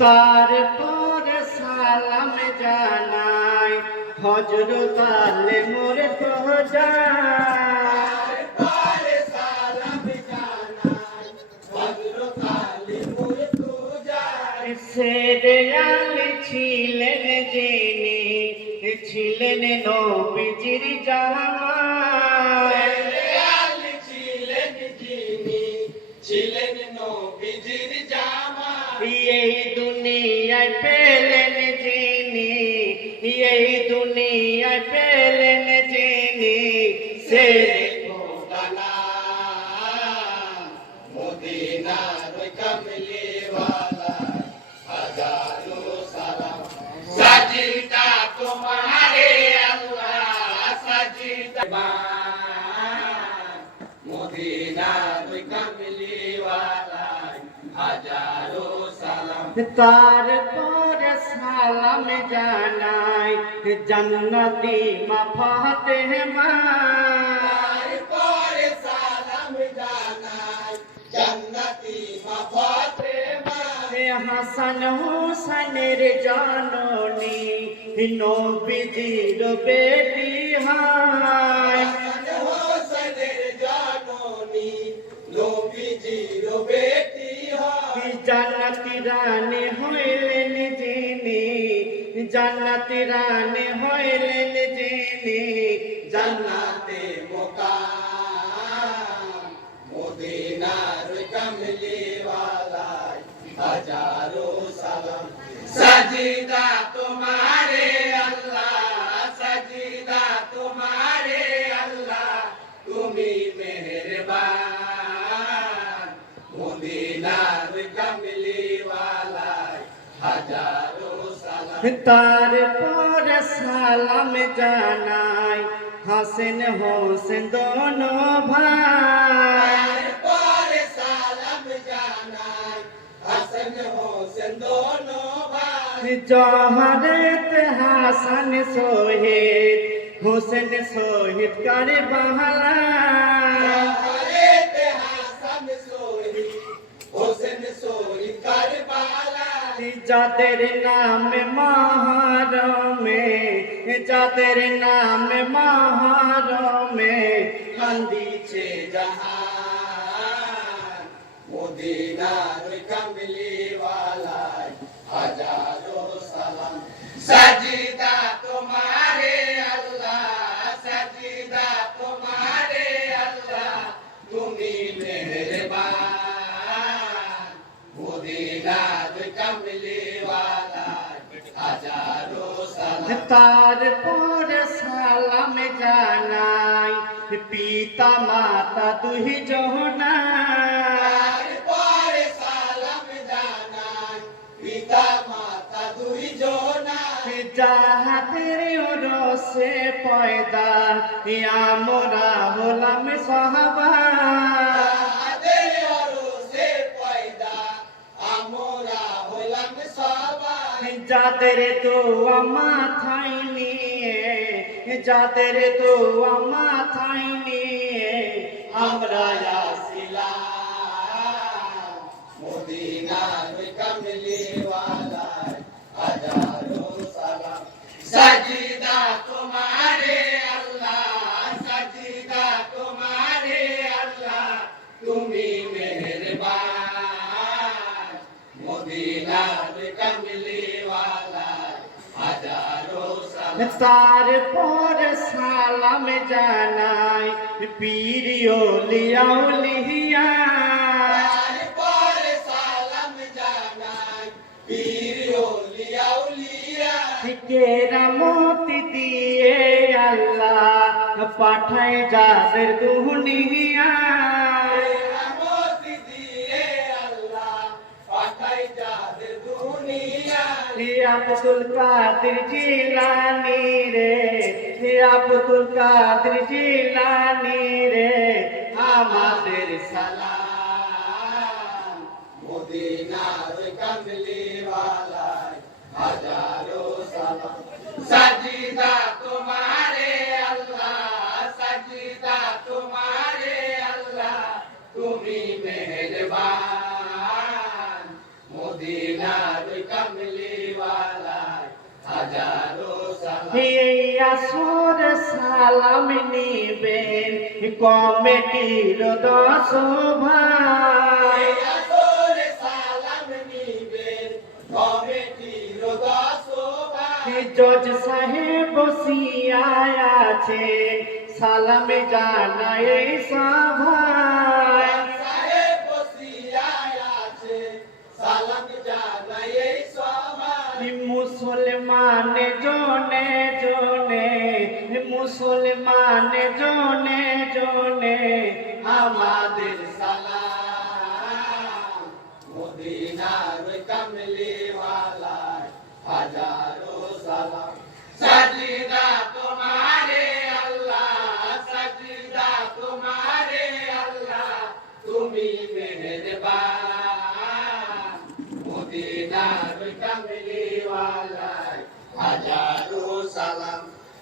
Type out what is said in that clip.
তারপর সালাম জানাই হযরত আলী মোর তো যায় সেরে আলী ছিলেন যিনি ছিলেন নবীজির জামাই এই দুনিয়ায় পেলেন যিনি এই দুনিয়ায় পেলেন যিনি সে মদিনার কমলি ওয়ালা হাজারো সালাম সাজিদা তোমারে আল্লাহ সাজিদা মদিনার কমলি ওয়ালা হাজারো সালাম তারপর সালাম জানাই জান্নাতি মা ফাতেমা তারপর সালাম জানাই জান্নাতি মা ফাতেমা হাসান হুসেনের জননী নবীজির বেটি হয় হাসান হোসেনের জননী নবীজির বেটি হয় জান্নাতি রানী হইলেন যিনি জান্নাতি রানী হইলেন যিনি জান্নাতে মুকাম মদিনার কমলি ওয়ালা হাজারো সালাম সাজিদা তোমারে আল্লাহ সাজিদা তোমারে আল্লাহ তুমি মেহেরবান মদিনার কমলি ওয়ালা হাজারো সালাম তারপর সালাম জানাই হাসেন হোসেন দোনো ভাই তারপর সালাম জানাই হাসান হোসেন দোনো ভাই জহরত হাসান শহীদ হোসেন শহীদ কারবালা হযরত হাসান শহীদ হোসেন শহীদ কারবালা যাদের নামে যাদের নামে মহরমে কান্দিছে জাহান মদিনার কমলি ওয়ালা হাজারো সালাম সাজিদা তোমারে আল্লাহ সাজিদা তোমারে আল্লাহ তুমি মেহেরবান মদিনার কমলি ওয়ালা হাজারো সালাম তারপর সালাম জানাই পিতা মাতা দুই জনাই তারপর সালাম জানাই পিতা মাতা দুই জনাই যাহাদের রসে পয়দা আমরা হলাম সাহাবা যাদের অরসে পয়দা আমরা হলাম সবাই যাদের দোয়া মাথায় নিয়ে যাদের দোয়া মাথায় নিয়ে আমরা আসিলাম মদিনার কমলি ওয়ালা হাজারো সালাম সাজিদা তোমারে আল্লাহ সাজিদা তোমারে আল্লাহ তুমি মেহেরবান মদিনার কমলি ওয়ালা হাজারো সালাম তারপর সালাম জানাই পীরিওলিয়া তারপর সালাম জানাই পীর ওলিয়া উলিয়া কেরামতি দিয়ে আল্লাহ পাঠায় যাদের দুনিয়া কেরামতি দিয়ে আল্লাহ পাঠাই যাদের দুনিয়া আব্দুল কাদের জিলানী রে আব্দুল কাদের জিলানী রে আমাদের সালাম মদিনার কমলি ওয়ালা হাজারো সালাম সাজিদা তোমারে আল্লাহ সাজিদা তোমারে আল্লাহ এই আসর সালাম নিবেন কমিটির 10 ভাই। এই আসরে সালাম নিবেন কমিটির 10 ভাই। জজ সাহেব বসিয়া আছে সালাম জানাই সভায়। সাহেব বসিয়া আছে সালাম জানাই এই সভায়। মুসলমান জনে জনে, মুসলমান জনে জনে আমাদের সালাম মদিনার কামলি ওয়ালা হাজারো সালাম। সাজদা তোমারে আল্লাহ, সাজদা তোমারে আল্লাহ, তুমি মেহেরবান। মদিনার কামলি ওয়ালা